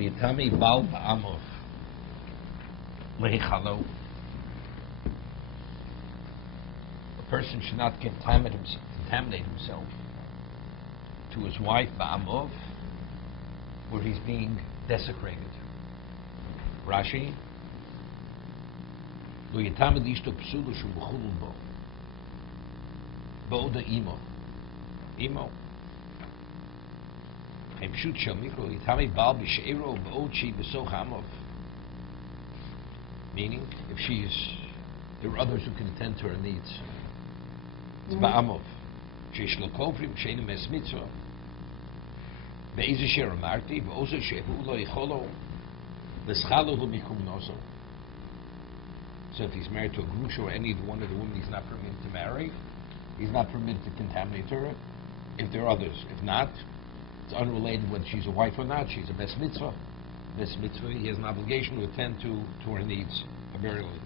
Lo yitami bal ba'amov lehichalo. A person should not contaminate himself to his wife ba'amov, where he's being desecrated. Rashi, lo yitami dishto psulu shu b'chulun bo bo'oda imo. Meaning, if there are others who can attend to her needs. It's ba'amov. She's lokofrim she'enim es mitzvah. Be'eze sher amarti, be'ozo she'hu lo yicholo, l'schalo hu mikum noso. So if he's married to a grush or any one of the women he's not permitted to marry, he's not permitted to contaminate her. If there are others, if not, it's unrelated whether she's a wife or not. She's a bes mitzvah. Bes mitzvah, he has an obligation to attend to her needs, her burial needs.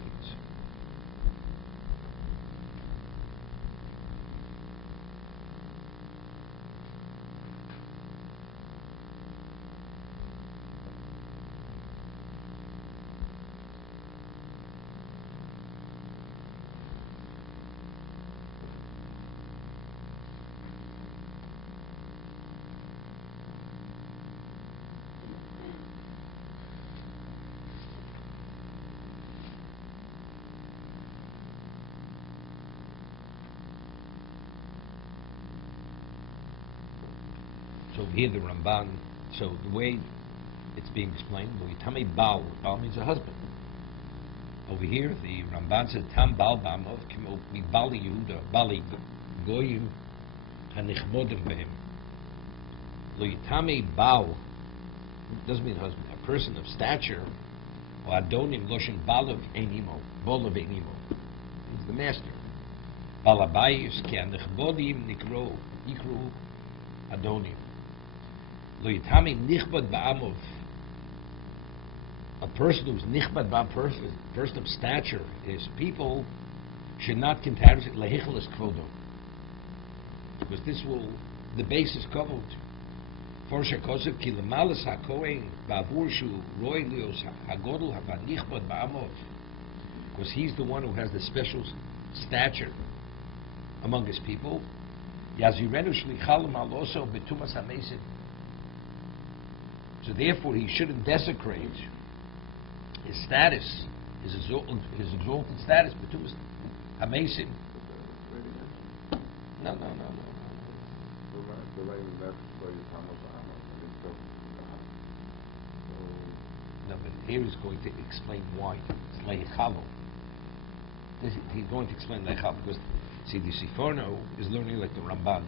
So here the Ramban, so the way it's being explained, Tami Baal means a husband. Over here the Ramban says Tam Baal Ba'amov Kimo Bali Yehuda Bali Goyim Hanichmodim Behem. Lo Yitami Baal doesn't mean husband, a person of stature, or Adonim Loshin Balav Einimo, Bolav Einimo. He's the master. Balabayis Ki Hanichmodim Nikru Adonim. Lo yitami nichbad ba'amov. A person who's nichbad ba'am, person of stature, is people should not contaminate lehicheles kvodo, because the base is covered. Forsha kosev ki lemalas hakohen ba'avur shu roi lios hagodol havanichbad ba'amov, because he's the one who has the special stature among his people. Yazirenu shlichalim aloso betumas hamesim. So therefore, he shouldn't desecrate his status, his exalted status. Betumas hamesim. No. No, but here he's going to explain why. It's leichalo. He's going to explain leichalo because, see, the Siforno is learning like the Ramban,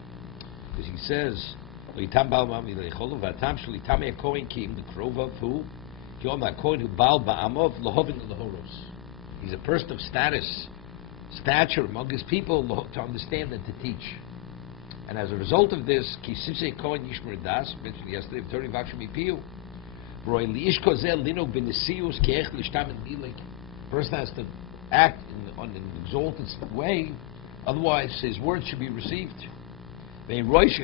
because he says, he's the a person of stature among his people to understand and to teach. And as a result of this, mentioned yesterday, person has to act in an exalted way, otherwise his words should be received. So he goes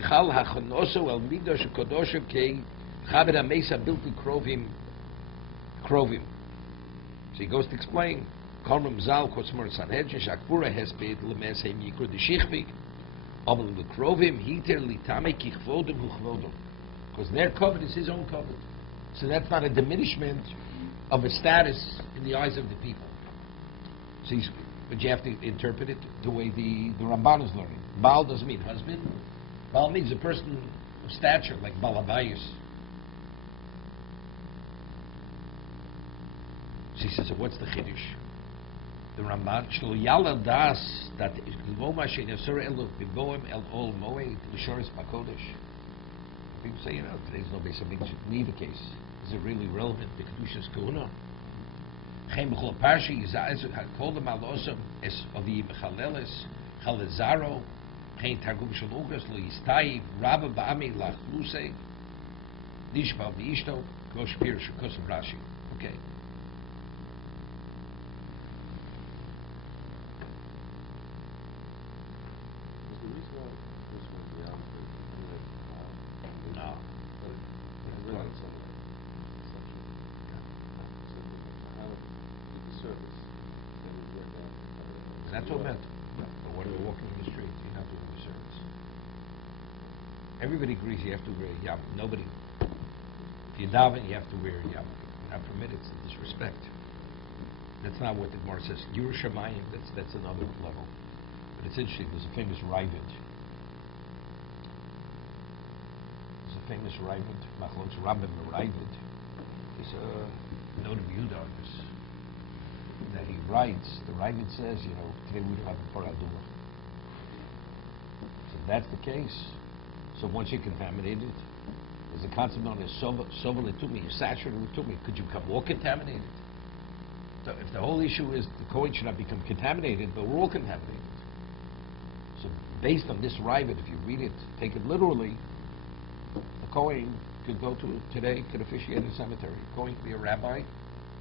to explain because their covet is his own covet. So that's not a diminishment of his status in the eyes of the people. So but you have to interpret it the way the Ramban is learning. Baal doesn't mean husband. Baal means a person of stature, like Balabayas. So he says, so what's the Chiddush? The Ramban, Shlo Yala Das, that Loma She'nefsor Elo Biboim El Ol Moed L'Shoris Bakodesh. People say, today's no base of neither case. Is it really relevant to Kedushas Kahuna? Chem B'chol Parshi Yizayz HaKol Malosam Es Avi Mechaleles Chalezaro Chen Targum Shalogas Lo Yistai Rabba Ba'ami Lach Luse Nishpa V'ishto Kvosh Pirush Chumash Rashi. Okay. service. And that's what meant. But when you're walking in the street, you're not doing the service. Everybody agrees you have to wear a yarmulke. Nobody. If you daven, you have to wear a yarmulke. You're not permitted to disrespect. That's not what the Gemara says. Yerushalayim, that's another level. But it's interesting. There's a famous Ravid. Famous Ravid, Machlokes Rabbim Ravid. There's a note of Yehuda on this. That he writes, the Ravid says, today we don't have a paraduma. So if that's the case, so once you're contaminated, there's a concept known as sovel etumi, you're saturated with tumi. Could you become more contaminated? So if the whole issue is the Kohen should not become contaminated, but we're all contaminated. So based on this Ravid, if you read it, take it literally, a Kohen could go to today, could officiate in a cemetery. A Kohen could be a rabbi,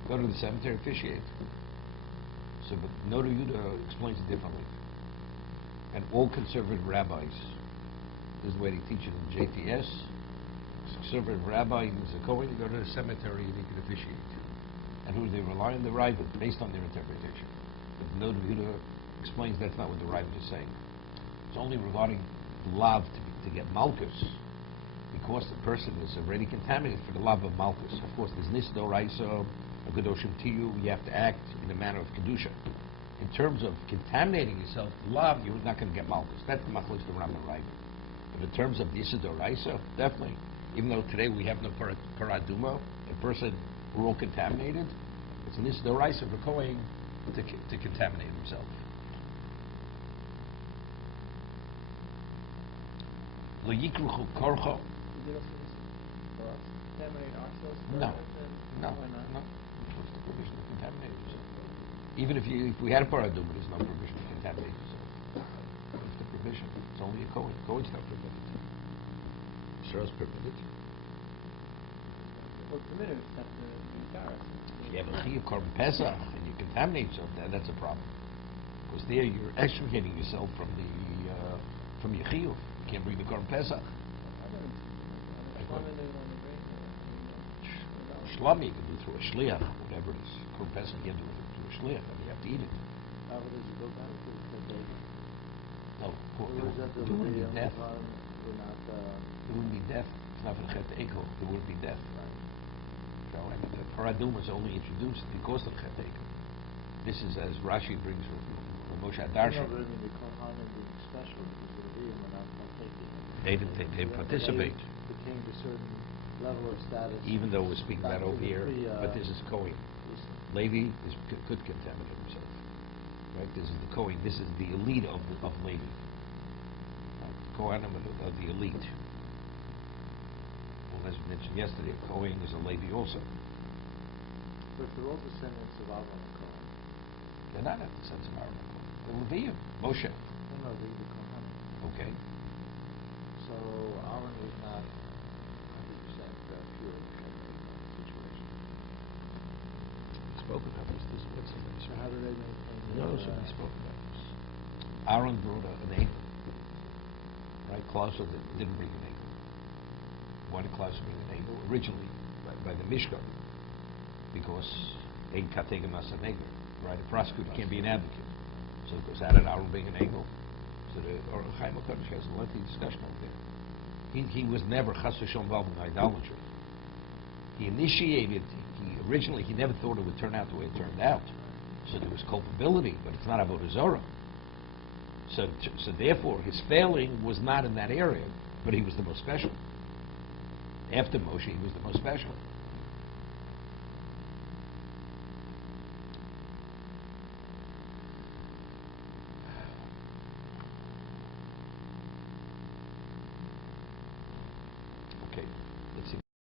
go to the cemetery, officiate. So, but Noda Yehuda explains it differently. And all conservative rabbis, this is the way they teach it in JTS. Conservative rabbi is a Kohen, you go to the cemetery and he can officiate. And who they rely on? The Ravid, based on their interpretation. But Noda Yehuda explains that's not what the Ravid is saying. It's only regarding lav to get malchus, because the person is already contaminated for the lav of malchus. Of course, there's nisdo raiso, a kedoshim tiyu. You have to act in the manner of kedusha. In terms of contaminating yourself, lav, you're not going to get malchus. That's the machlokes the Rambam Ravid. But in terms of nisdo raiso, definitely. Even though today we have no paraduma, a person we're all contaminated, it's a nisdo raiso for Kohen to contaminate himself. Lo yikruchu korcho. No. What's the provision to contaminate yourself? Even if we had a paraduma, there's no provision to contaminate yourself. What's the provision? It's only a Kohen. Kohen's not permitted. Sure is permitted. Well, permitted is not the Yikara. If you have a chiyuv korban pesach and you contaminate yourself, that's a problem. Because there you're extricating yourself from your chiyuv. You can't bring the korban pesach. Shlami you can do through a shliach, whatever it is. Korban pesach you can't do it through a shliach. I mean, you have to eat it. No, it wouldn't be death. It wouldn't be death. It's not for the chet ekel. It wouldn't be death. So, and the paraduma is only introduced because of chet ekel. This is as Rashi brings from Moshe Darshan. They didn't participate. They became a certain level of status. Even though we're speaking about over here, but this is Kohen. Levi could contaminate himself. Right? This is the Kohen. This is the elite of Levi. Right? Kohanim of the elite. Well, as we mentioned yesterday, Kohen is a Levi also. But they're all descendants of Aaron and Kohen. They're not descendants of Aaron and Kohen. They're Leviim. Moshe. No, they're the Kohanim. Okay. So Aaron was not 100% pure in that situation. We spoke about this. So how do they maintain No, so we spoke about this. Aaron brought an eagle. Right? Klausel didn't bring an eagle. Why did Klausel bring an eagle? Originally, by the Mishkan, because ein kategem as an eagle. Right? A prosecutor can't be an advocate. So it goes, how did Aaron bring an eagle? So the Chaim HaKadosh has a lengthy discussion over there. He was never chas v'shalom involved in idolatry. He initiated. Originally he never thought it would turn out the way it turned out. So there was culpability, but it's not avodah zarah. So therefore his failing was not in that area, but he was the most special. After Moshe, he was the most special.